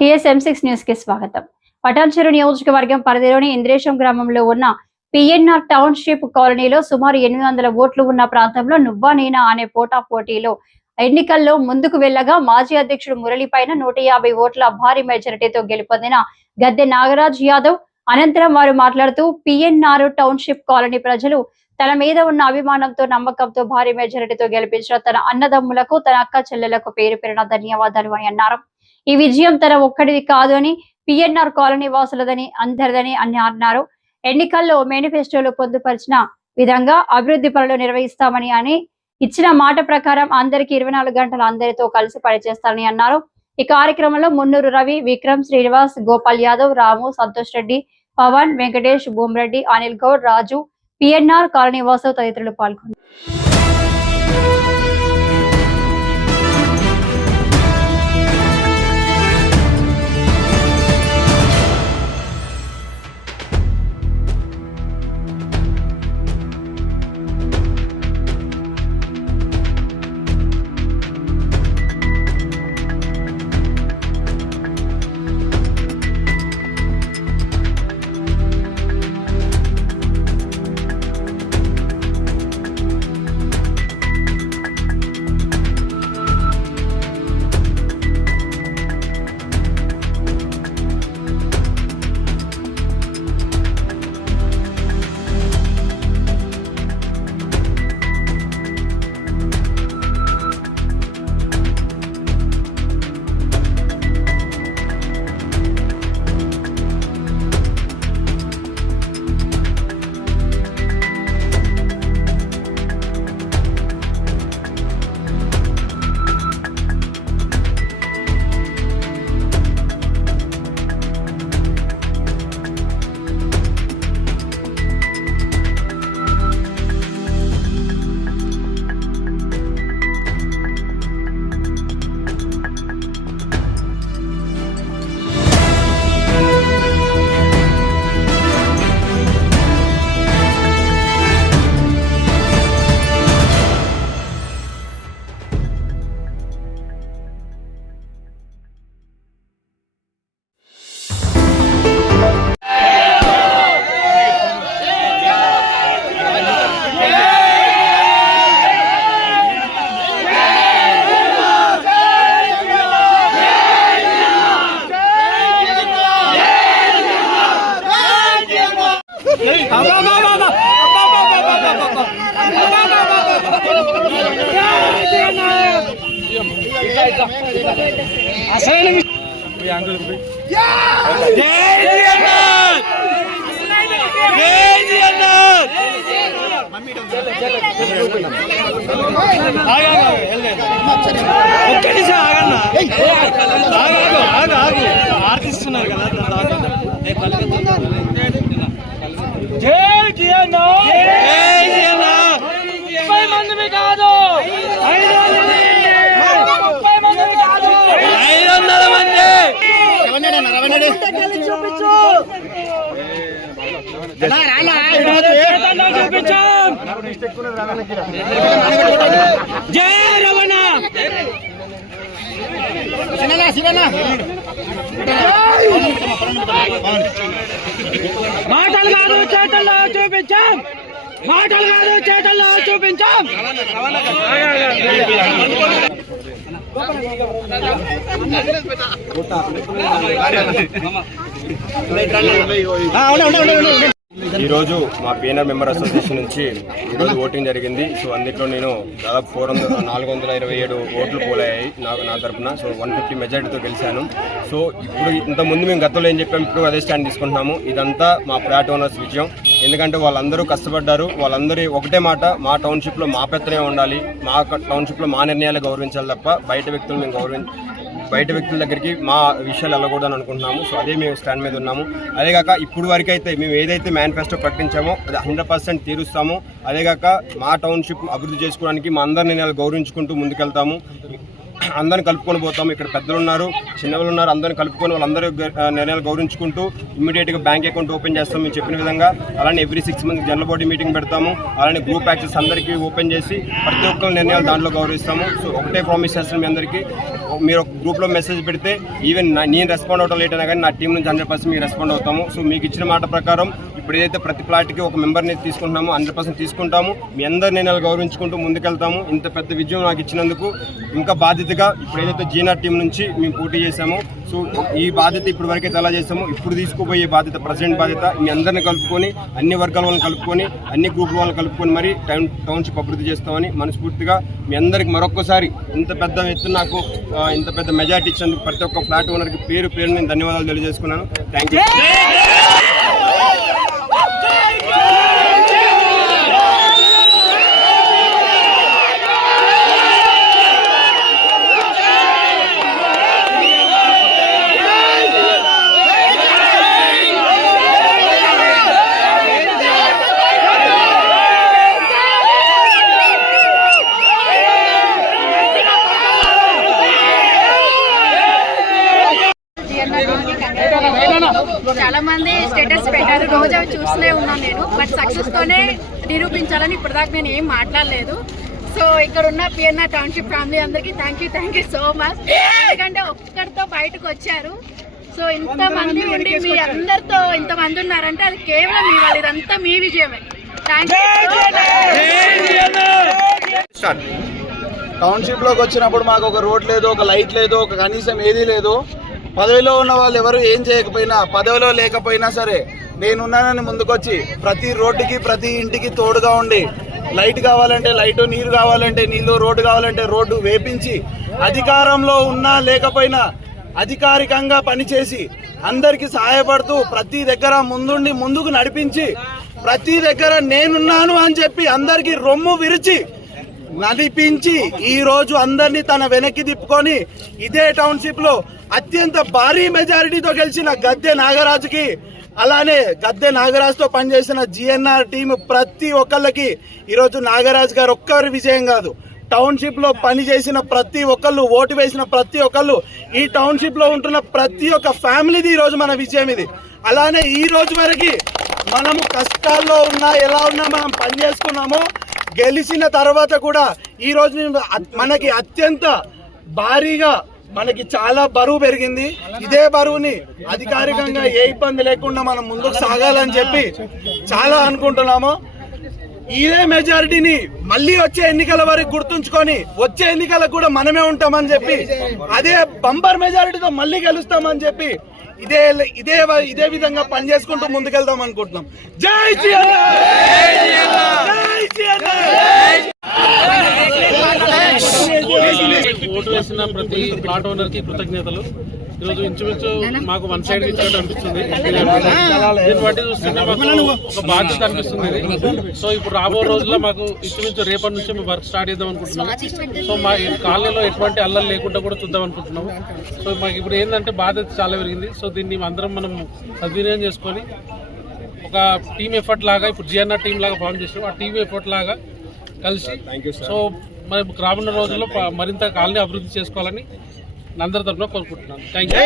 TSM6 news కి స్వాగతం. పటాన్చెరు నియోజకవర్గం పరిధిలోని ఇంద్రేశం గ్రామంలో ఉన్న PNR టౌన్షిప్ కాలనీలో సుమారు 800 ఓట్లు ఉన్న ప్రాంతంలో నువ్వా నేనా అనే పోటాపోటీలో ఎన్నికల్లో ముందుకు వెళ్లగా మాజీ అధ్యక్షుడు మురళి పైన 150 ఓట్ల భారీ మెజారిటీతో గెలుపొందిన గద్దె నాగరాజ్ యాదవ్. అనంతరం వారు మాట్లాడుతూ PNR టౌన్షిప్ కాలనీ ప్రజలు తన మీద ఉన్న అభిమానంతో నమ్మకంతో భారీ మెజారిటీతో గెలిపించిన తన అన్నదమ్ములకు తన అక్క చెల్లెలకు పేరు పేరున ధన్యవాదాలు అని అన్నారు. ఈ విజయం తన ఒక్కడిది కాదు అని PNR కాలనీ వాసులదని అందరిదని అని అన్నారు. ఎన్నికల్లో మేనిఫెస్టోలో పొందుపరిచిన విధంగా అభివృద్ధి పనులు నిర్వహిస్తామని అని ఇచ్చిన మాట ప్రకారం అందరికీ 24 గంటలు అందరితో కలిసి పనిచేస్తారని అన్నారు. ఈ కార్యక్రమంలో మున్నూరు రవి, విక్రమ్, శ్రీనివాస్, గోపాల్ యాదవ్, రాము, సంతోష్ రెడ్డి, పవన్, వెంకటేష్, భూమిరెడ్డి, అనిల్ గౌడ్, రాజు, PNR కాలనీ వాసులు తదితరులు పాల్గొన్నారు. ఆర్టిస్తున్నారు కదా మంది కాదు 500 మంది జై రమణ మాటలు కాదు చేతల్లో చూపించాం, మాటలు కాదు చేతల్లో చూపించాం. ఈరోజు మా PNR మెంబర్ అసోసియేషన్ నుంచి ఈరోజు ఓటింగ్ జరిగింది. సో అందులో నేను దాదాపు 427 ఓట్లు పోలయ్యాయి నా తరఫున. సో 150 మెజారిటీతో గెలిచాను. సో ఇప్పుడు ఇంతకుముందు మేము గతంలో ఏం చెప్పాము, ఇప్పుడు అదే స్టాండ్ తీసుకుంటున్నాము. ఇదంతా మా ఫ్లాట్ ఓనర్స్ విజయం. ఎందుకంటే వాళ్ళందరూ కష్టపడ్డారు. వాళ్ళందరూ ఒకటే మాట, మా టౌన్షిప్లో మా పెత్తనే ఉండాలి, మా టౌన్షిప్లో మా నిర్ణయాలు గౌరవించాలి తప్ప బయట వ్యక్తులు మేము బయట వ్యక్తుల దగ్గరికి మా విషయాలు వెళ్ళకూడదని అనుకుంటున్నాము. సో అదే మేము స్టాండ్ మీద ఉన్నాము. అదేగాక ఇప్పుడు వరకు అయితే మేము ఏదైతే మేనిఫెస్టో ప్రకటించామో అది 100% తీరుస్తాము. అదేగాక మా టౌన్షిప్ అభివృద్ధి చేసుకోవడానికి మా అందరి నిర్ణయాలు గౌరవించుకుంటూ ముందుకెళ్తాము. అందరిని కలుపుకొని పోతాము. ఇక్కడ పెద్దలు ఉన్నారు, చిన్నవాళ్ళు ఉన్నారు, అందరిని కలుపుకొని వాళ్ళందరూ నిర్ణయాలు గౌరవించుకుంటూ ఇమ్మీడియట్గా బ్యాంక్ అకౌంట్ ఓపెన్ చేస్తాం మేము చెప్పిన విధంగా. అలానే every 6 months general body meeting పెడతాము. అలానే గ్రూప్ యాక్సెస్ అందరికీ ఓపెన్ చేసి ప్రతి ఒక్కరి నిర్ణయాలు దాంట్లో గౌరవిస్తాము. సో ఒకటే ప్రామిస్ చేస్తాను మీ అందరికీ, మీరు ఒక గ్రూప్లో మెసేజ్ పెడితే ఈవెన్ నేను రెస్పాండ్ అవటం లేట్ అయినా కానీ నా టీం నుంచి 100% మీకు రెస్పాండ్ అవుతాము. సో మీకు ఇచ్చిన మాట ప్రకారం ఇప్పుడు ఏదైతే ప్రతి ప్లాట్కి ఒక మెంబర్ని తీసుకుంటున్నామో 100% తీసుకుంటాము. మీ అందరి నిర్ణయాలు గౌరవించుకుంటూ ముందుకెళ్తాము. ఇంత పెద్ద విజయం నాకు ఇచ్చినందుకు ఇంకా బాధ్యతగా ఇప్పుడు ఏదైతే జీఎన్ఆర్ టీం నుంచి మేము పోటీ చేశామో, సో ఈ బాధ్యత ఇప్పుడు వరకైతే ఎలా చేస్తామో ఇప్పుడు తీసుకుపోయే బాధ్యత, ప్రెసిడెంట్ బాధ్యత, మీ అందరిని కలుపుకొని అన్ని వర్గాల వాళ్ళని కలుపుకొని అన్ని గ్రూపుల వాళ్ళని కలుపుకొని మరి టౌన్షిప్ అభివృద్ధి చేస్తామని మనస్ఫూర్తిగా మీ అందరికి మరొకసారి ఇంత పెద్ద ఎత్తున నాకు ఇంత పెద్ద మెజార్టీ ఇచ్చినందుకు ప్రతి ఒక్క ఫ్లాట్ ఓనర్కి పేరు నేను ధన్యవాదాలు తెలియజేసుకున్నాను. Thank you. చాలా మంది స్టేటస్ పెట్టారు, రోజు అవి చూస్తూనే ఉన్నాను నేను. బట్ సక్సెస్ తోనే నిరూపించాలని ఇప్పటిదాకా నేను ఏం మాట్లాడలేదు. సో ఇక్కడ ఉన్న పిఎన్ఆర్ టౌన్షిప్ ఫ్యామిలీ అందరికీ థ్యాంక్ యూ సో మచ్. ఎందుకంటే ఒక్కడితో బయటకు వచ్చారు. సో ఇంతమంది ఉండి మీ అందరితో ఇంతమంది ఉన్నారంటే అది కేవలం మీ వాళ్ళు, ఇదంతా మీ విజయమే. Thank you. టౌన్షిప్ లోకి వచ్చినప్పుడు మాకు ఒక రోడ్ లేదు, ఒక లైట్ లేదు, ఒక కనీసం ఏదీ లేదు. పదవిలో ఉన్న వాళ్ళు ఎవరు ఏం చేయకపోయినా, పదవిలో లేకపోయినా సరే నేనున్నానని ముందుకొచ్చి ప్రతి రోడ్డుకి ప్రతి ఇంటికి తోడుగా ఉండి లైట్ కావాలంటే లైటు, నీరు కావాలంటే నీళ్లు, రోడ్డు కావాలంటే రోడ్డు వేపించి అధికారంలో ఉన్నా లేకపోయినా అధికారికంగా పనిచేసి అందరికీ సహాయపడుతూ ప్రతి దగ్గర ముందుండి ముందుకు నడిపించి ప్రతి దగ్గర నేనున్నాను అని చెప్పి అందరికీ రొమ్ము విరిచి నడిపించి ఈ రోజు అందరినీ తన వెనక్కి తిప్పుకొని ఇదే టౌన్షిప్ లో అత్యంత భారీ మెజారిటీతో గెలిచిన గద్దె నాగరాజుకి, అలానే గద్దె నాగరాజుతో పనిచేసిన జిఎన్ఆర్ టీం ప్రతి ఒక్కళ్ళకి ఈరోజు నాగరాజు గారు ఒక్కరి విజయం కాదు, టౌన్షిప్ లో పనిచేసిన ప్రతి ఒక్కళ్ళు, ఓటు వేసిన ప్రతి ఒక్కళ్ళు, ఈ టౌన్షిప్ లో ఉంటున్న ప్రతి ఒక్క ఫ్యామిలీది ఈ రోజు మన విజయం ఇది. అలానే ఈ రోజు వరకు మనము కష్టాల్లో ఉన్నా ఎలా ఉన్నా మనం పనిచేసుకున్నామో, గెలిచిన తర్వాత కూడా ఈ రోజు మనకి అత్యంత భారీగా మనకి చాలా బరువు పెరిగింది. ఇదే బరువుని అధికారికంగా ఏ ఇబ్బంది లేకుండా మనం ముందుకు సాగాలని చెప్పి చాలా అనుకుంటున్నాము. ఇదే మెజారిటీని మళ్ళీ వచ్చే ఎన్నికల వరకు గుర్తుంచుకొని వచ్చే ఎన్నికలకు కూడా మనమే ఉంటామని చెప్పి అదే బంపర్ మెజారిటీతో మళ్ళీ గెలుస్తామని చెప్పి ఇదే విధంగా పనిచేసుకుంటూ ముందుకెళ్దాం అనుకుంటున్నాం. జై జిఎన్ఆర్! ఓటు వేసిన ప్రతి ప్లాట్ ఓనర్ కి కృతజ్ఞతలు. ఈరోజు ఇంచుమించు మాకు వన్ సైడ్ ఇచ్చినట్టు అనిపిస్తుంది. దీన్ని బట్టి చూస్తుంటే మాకు ఒక బాధ్యత అనిపిస్తుంది. సో ఇప్పుడు రాబో రోజుల్లో మాకు ఇంచుమించు రేపటి నుంచి మేము వర్క్ స్టార్ట్ చేద్దాం అనుకుంటున్నాం. సో మా కాలనీలో ఎటువంటి అల్లలు లేకుండా కూడా చూద్దాం అనుకుంటున్నాము. సో మాకు ఇప్పుడు ఏంటంటే బాధ్యత చాలా పెరిగింది. సో దీన్ని అందరం మనం సద్వినియోగం చేసుకొని ఒక టీమ్ ఎఫర్ట్ లాగా ఇప్పుడు జిఎన్ఆర్ టీం లాగా ఫామ్ చేసినాం. ఆ టీమ్ ఎఫర్ట్ లాగా కలిసి సో మరి రానున్న రోజుల్లో మరింత కాలనీ అభివృద్ధి చేసుకోవాలని అందరి తరఫున కోరుకుంటున్నాను. Thank you.